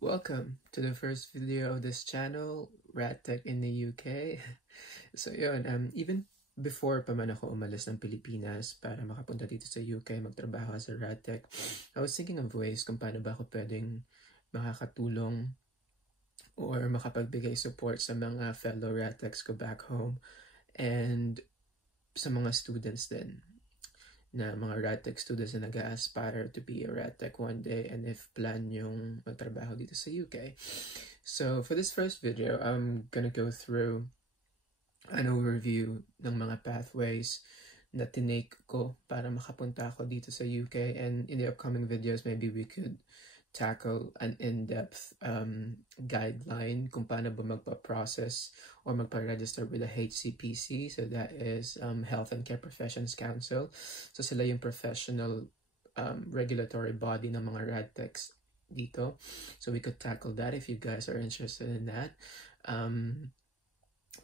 Welcome to the first video of this channel, RadTech in the UK. So yun, even before pa man ako umalis ng Pilipinas para makapunta dito sa UK magtrabaho sa RadTech, I was thinking of ways kung paano ba ako pwedeng makakatulong or makapagbigay support sa mga fellow RadTechs ko back home and sa mga students din na mga RadTech students na nag-aspire to be a RadTech one day and if plan yung magtrabaho dito sa UK. So for this first video, I'm gonna go through an overview ng mga pathways na tinake ko para makapunta ako dito sa UK, and in the upcoming videos maybe we could tackle an in-depth guideline kung paano ba magpa-process or magpa-register with the HCPC. So that is Health and Care Professions Council. So sila yung professional regulatory body ng mga RadTechs dito. So we could tackle that if you guys are interested in that.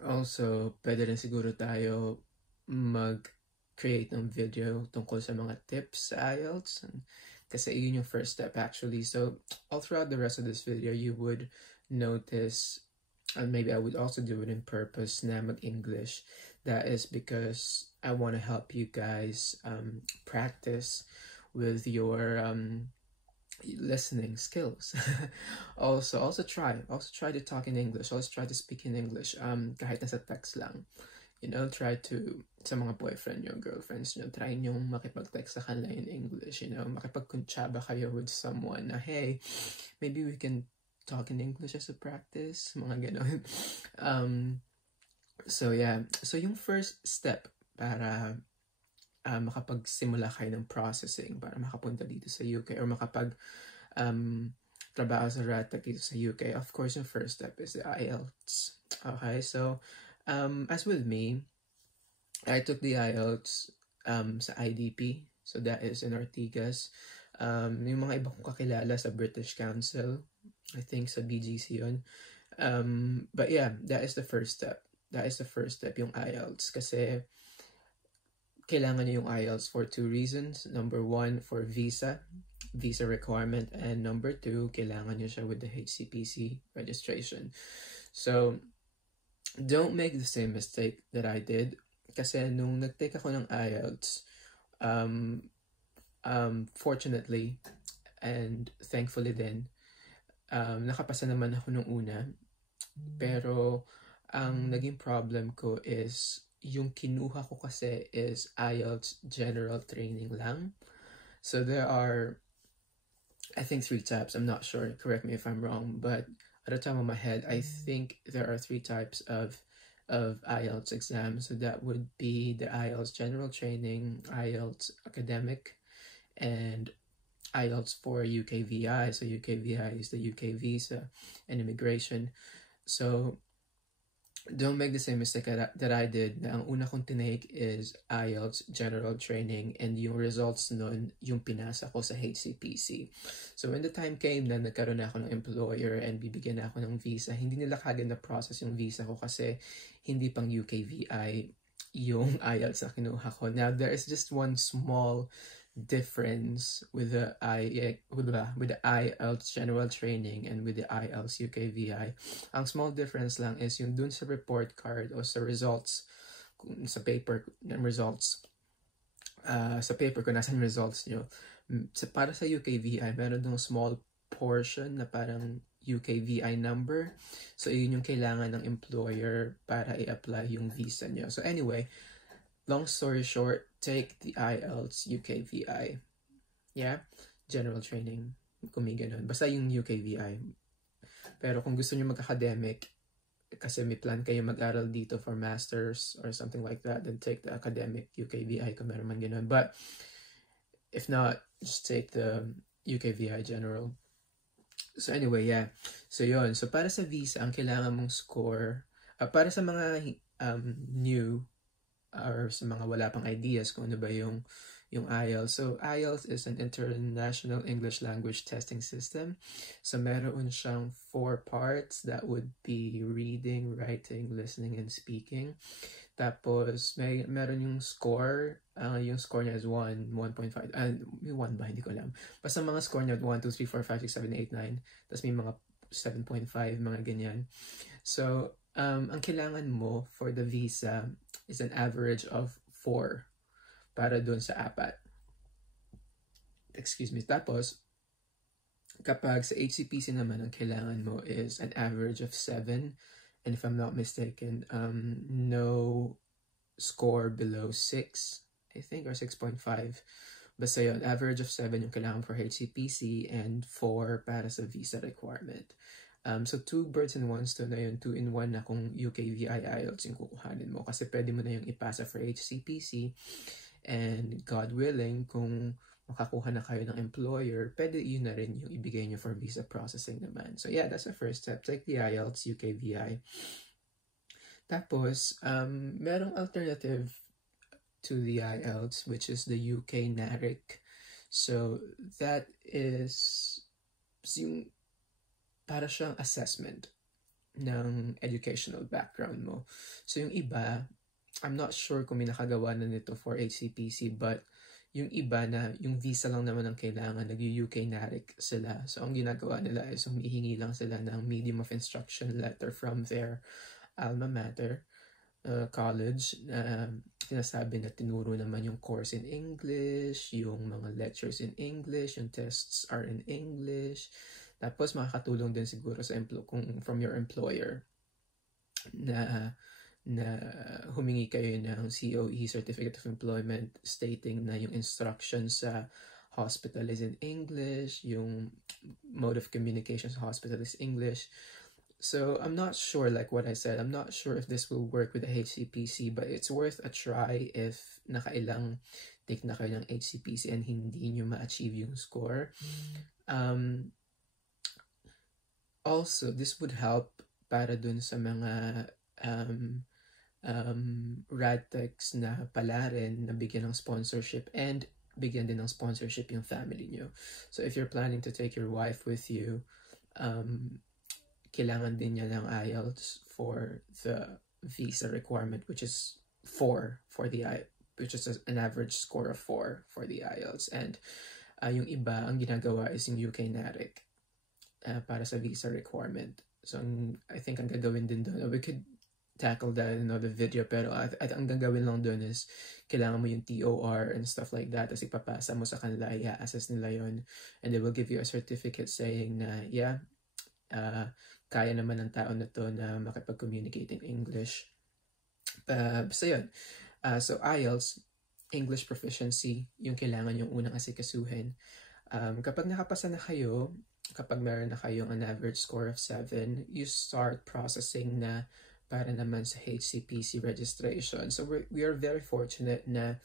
Also, pwede rin siguro tayo mag-create ng video tungkol sa mga tips sa IELTS. Kasi yun yung first step actually. So all throughout the rest of this video, you would notice, and maybe I would also do it in purpose na mag-English. That is because I want to help you guys practice with your listening skills. also try to talk in English. Also try to speak in English. Kahit nasa text lang. You know, try to, sa mga boyfriend nyo, girlfriends nyo, try nyo makipag-text sa kanila in English, you know, makipag-kuntsaba kayo with someone na, hey, maybe we can talk in English as a practice, mga ganon. So yeah, so yung first step para makapagsimula kayo ng processing para makapunta dito sa UK or makapag trabaho sa RadTech dito sa UK, of course, yung first step is the IELTS. Okay, so as with me, I took the IELTS sa IDP, so that is in Ortigas. Yung mga iba kong kakilala sa British Council, I think sa BGC yun. But yeah, that is the first step. That is the first step, yung IELTS. Kasi kailangan nyo yung IELTS for two reasons. Number one, for visa requirement, and number two, kailangan nyo siya with the HCPC registration. So don't make the same mistake that I did. Kasi nung nag-take ako ng IELTS, fortunately and thankfully din, nakapasa naman ako nung una. Pero ang naging problem ko is yung kinuha ko kasi is IELTS general training lang. So there are, I think, 3 types. I'm not sure. Correct me if I'm wrong, but at the top of my head, I think there are 3 types of IELTS exams. So that would be the IELTS General Training, IELTS Academic, and IELTS for UKVI. So UKVI is the UK Visa and Immigration. So don't make the same mistake that I did, na ang una kong tinake is IELTS General Training, and yung results nun, yung pinasa ko sa HCPC. So when the time came na nagkaroon na ako ng employer and bibigyan na ako ng visa, hindi nila kagad na process yung visa ko kasi hindi pang UKVI yung IELTS na kinuha ko. Now, there is just one small difference with the IELTS General Training and with the IELTS UKVI. Ang small difference lang is yung dun sa report card o sa results, sa paper ng results, sa paper kung nasan results nyo. Para sa UKVI, meron dong small portion na parang UKVI number. So yun yung kailangan ng employer para i-apply yung visa nyo. So anyway, long story short, take the IELTS UKVI. Yeah? General training. Kung may ganun. Basta yung UKVI. Pero kung gusto nyo mag-academic, kasi may plan kayo mag-aral dito for masters or something like that, then take the academic UKVI kung meron man ganun. But if not, just take the UKVI general. So anyway, yeah. So yun. So para sa visa, ang kailangan mong score, para sa mga new or sa mga wala pang ideas kung ano ba yung IELTS. So IELTS is an International English Language Testing System. So meron siyang 4 parts. That would be reading, writing, listening, and speaking. Tapos meron yung score. Yung score niya is 1, 1.5. May 1 ba? Hindi ko alam. Basta mga score niya 1, 2, 3, 4, 5, 6, 7, 8, 9. Tapos may mga 7.5, mga ganyan. So, ang kailangan mo for the visa is an average of 4 para dun sa apat. Excuse me. Tapos, kapag sa HCPC naman, ang kailangan mo is an average of 7. And if I'm not mistaken, no score below 6, I think, or 6.5. Basta yun, average of 7 yung kailangan for HCPC and 4 para sa visa requirement. So 2 birds in 1 stone na yun, 2 in 1 na kung UKVI IELTS yung kukuhanin mo kasi pwede mo na yung ipasa for HCPC, and God willing, kung makakuha na kayo ng employer, pwede yun na rin yung ibigay nyo for visa processing naman. So yeah, that's the first step. Take the IELTS, UKVI. Tapos, merong alternative to the IELTS, which is the UK NARIC. So that is yung para siyang assessment ng educational background mo. So yung iba, I'm not sure kung may nakagawa na nito for HCPC, but yung iba na yung visa lang naman ang kailangan, nag-UK NARIC sila. So ang ginagawa nila is humihingi lang sila ng medium of instruction letter from their alma mater, college, sinasabi na tinuro naman yung course in English, yung mga lectures in English, yung tests are in English. Tapos makakatulong din siguro sa kung from your employer na humingi kayo ng COE, Certificate of Employment, stating na yung instructions sa hospital is in English, yung mode of communication sa hospital is English. So I'm not sure, like what I said, I'm not sure if this will work with the HCPC, but it's worth a try if nakailang take na kayo ng HCPC and hindi nyo ma-achieve yung score. Also, this would help para dun sa mga radtechs na pala rin na bigyan ng sponsorship and bigyan din ng sponsorship yung family nyo. So if you're planning to take your wife with you, kailangan din niya ng IELTS for the visa requirement, which is 4 for the which is an average score of 4 for the IELTS. And yung iba, ang ginagawa is yung UK NARIC para sa visa requirement. So I think ang gagawin din doon, we could tackle that in another video, pero ang gagawin lang doon is kailangan mo yung TOR and stuff like that, tapos ipapasa mo sa kanila, i-assess nila yon, and they will give you a certificate saying na yeah, kaya naman ng tao na to na makipag-communicate in English. So yun, so IELTS, English proficiency, yung kailangan yung unang asikasuhin. Kapag nakapasa na kayo, kapag meron na kayong an average score of 7, you start processing na para naman sa HCPC registration. So we are very fortunate na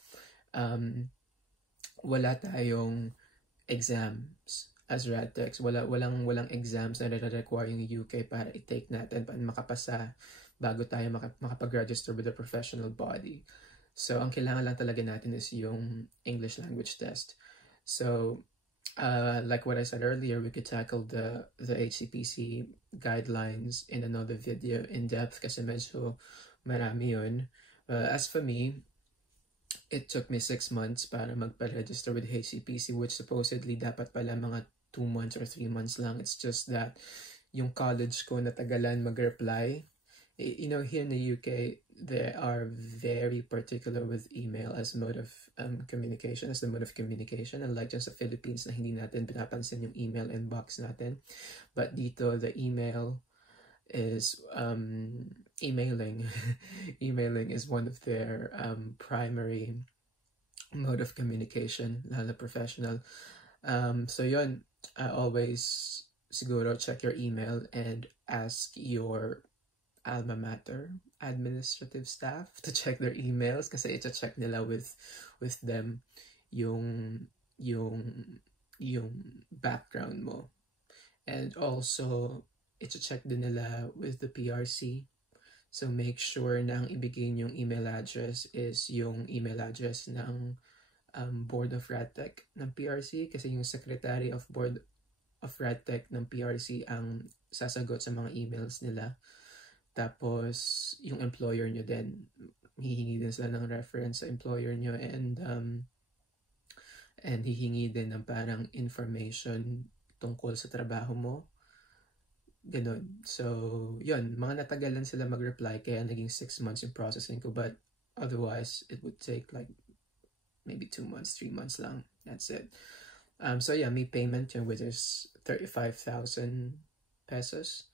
wala tayong exams as radtechs. Walang exams na require yung UK para i-take natin para makapasa bago tayo makapag-register with a professional body. So ang kailangan lang talaga natin is yung English language test. So like what I said earlier, we could tackle the HCPC guidelines in another video in depth kasi medyo marami yun. As for me, it took me 6 months para magpa-register with HCPC, which supposedly dapat pala mga 2 months or 3 months lang. It's just that yung college ko natagalan mag-reply. You know, here in the UK, they are very particular with email as mode of communication, as the mode of communication. Unlike just the Philippines na hindi natin pinapansin yung email inbox natin. But dito, the email is emailing. Emailing is one of their primary mode of communication, lalo professional. So yun, always siguro check your email and ask your alma mater administrative staff to check their emails kasi ita-check nila with them yung background mo. And also ita-check din nila with the PRC. So make sure na ang ibigay niyong email address is yung email address ng Board of Radtech ng PRC kasi yung Secretary of Board of Radtech ng PRC ang sasagot sa mga emails nila. Tapos, yung employer nyo din, hihingi din sila ng reference sa employer nyo and hihingi din ng parang information tungkol sa trabaho mo. Ganun. So, yun, mga natagalan sila mag-reply kaya naging 6 months yung processing ko, but otherwise, it would take like maybe 2 months, 3 months lang. That's it. So yeah, may payment yun, which is 35,000 pesos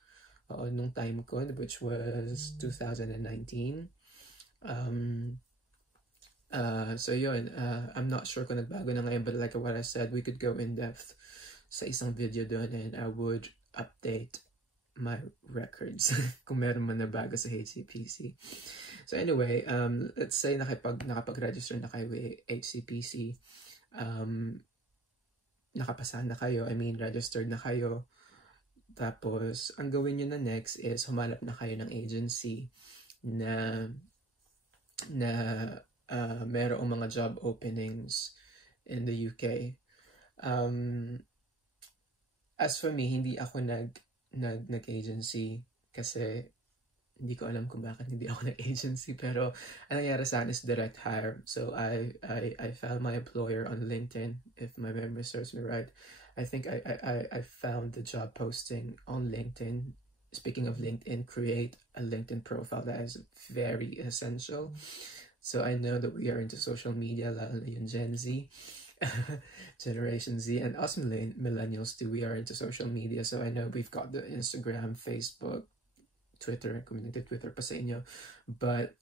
nung time ko, which was 2019. So yun, I'm not sure kung nagbago na ngayon, but like what I said, we could go in depth sa isang video doon, and I would update my records kung meron man na bago sa HCPC. So anyway, let's say nakapag-register na kayo with HCPC, nakapasa na kayo, registered na kayo. Tapos, ang gawin nyo na next is humanap na kayo ng agency na merong mga job openings in the UK. As for me, hindi ako nag-agency kasi hindi ko alam kung bakit hindi ako nag-agency, pero ang nangyari sa akin is direct hire. So I found my employer on LinkedIn, if my memory serves me right. I think I found the job posting on LinkedIn. Speaking of LinkedIn, create a LinkedIn profile. That is very essential. So I know that we are into social media, lalo yung Gen Z, Generation Z, and us millennials too. We are into social media. So I know we've got the Instagram, Facebook, Twitter, community Twitter pa sa inyo. But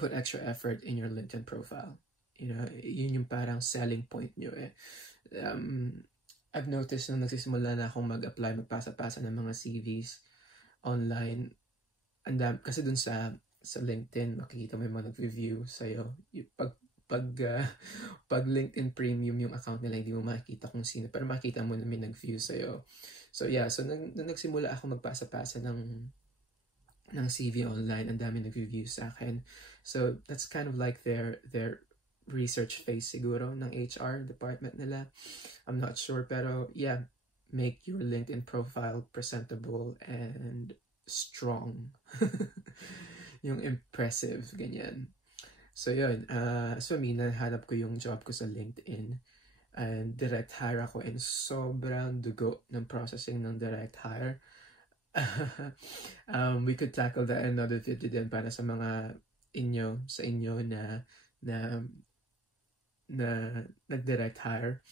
put extra effort in your LinkedIn profile. You know, yun yung parang selling point nyo eh. I've noticed nung nagsisimula na akong mag-apply, magpasa-pasa ng mga CVs online, kasi dun sa LinkedIn, makikita mo yung mga nag-review sa'yo. Pag LinkedIn Premium yung account nila, hindi mo makikita kung sino, pero makita mo na may nag-view sa'yo. So yeah, so nung nagsimula ako magpasa-pasa ng CV online, ang dami nag-review sa akin. So that's kind of like their research phase siguro ng HR department nila. I'm not sure, pero yeah, make your LinkedIn profile presentable and strong. Yung impressive, ganyan. So yun, so nahanap ko yung job ko sa LinkedIn, and direct hire ako, and sobrang dugo ng processing ng direct hire. We could tackle that in another video din para sa mga sa inyo na nag-direct hire.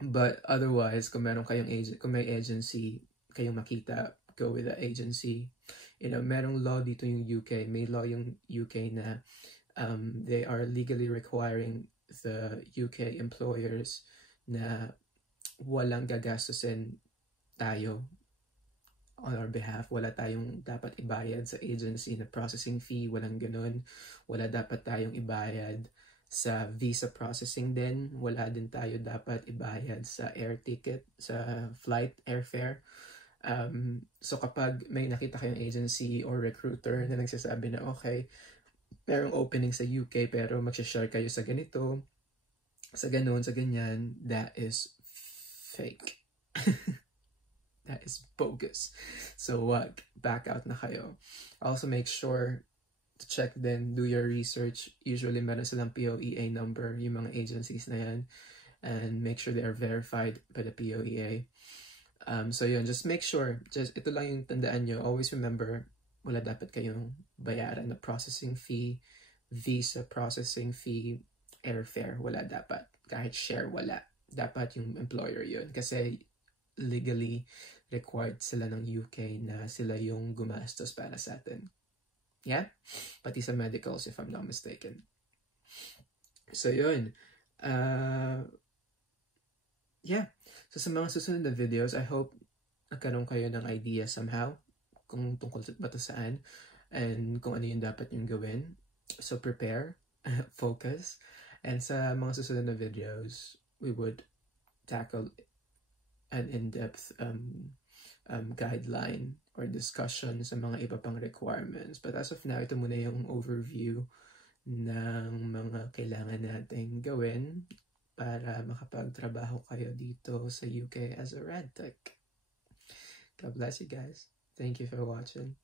But otherwise, kung meron kayong kung may agency kayong makita, go with the agency. You know, merong law dito yung UK, may law yung UK na they are legally requiring the UK employers na walang gagastusin tayo on our behalf. Wala tayong dapat ibayad sa agency na processing fee, walang ganun. Wala dapat tayong ibayad sa visa processing din. Wala din tayo dapat ibayad sa air ticket, sa flight airfare. So kapag may nakita kayong agency or recruiter na nagsasabi na okay, merong opening sa UK pero magsha-share kayo sa ganito, sa ganun, sa ganyan, that is fake. That is bogus. So back out na kayo. Also make sure to check then, do your research. Usually meron silang POEA number, yung mga agencies na yan, and make sure they are verified by the POEA. So yun, just make sure, ito lang yung tandaan nyo, always remember, wala dapat kayong bayaran na processing fee, visa processing fee, airfare, wala dapat. Kahit share, wala. Dapat yung employer yun. Kasi legally required sila ng UK na sila yung gumastos para sa atin. Yeah? Pati sa medicals, if I'm not mistaken. So yun. Yeah. So sa mga susunod na videos, I hope nagkaroon kayo ng idea somehow kung tungkol ba ito saan and kung ano yung dapat yung gawin. So prepare, focus, and sa mga susunod na videos, we would tackle an in-depth guideline or discussion sa mga iba pang requirements. But as of now, ito muna yung overview ng mga kailangan nating gawin para makapagtrabaho kayo dito sa UK as a RadTech. God bless you guys. Thank you for watching.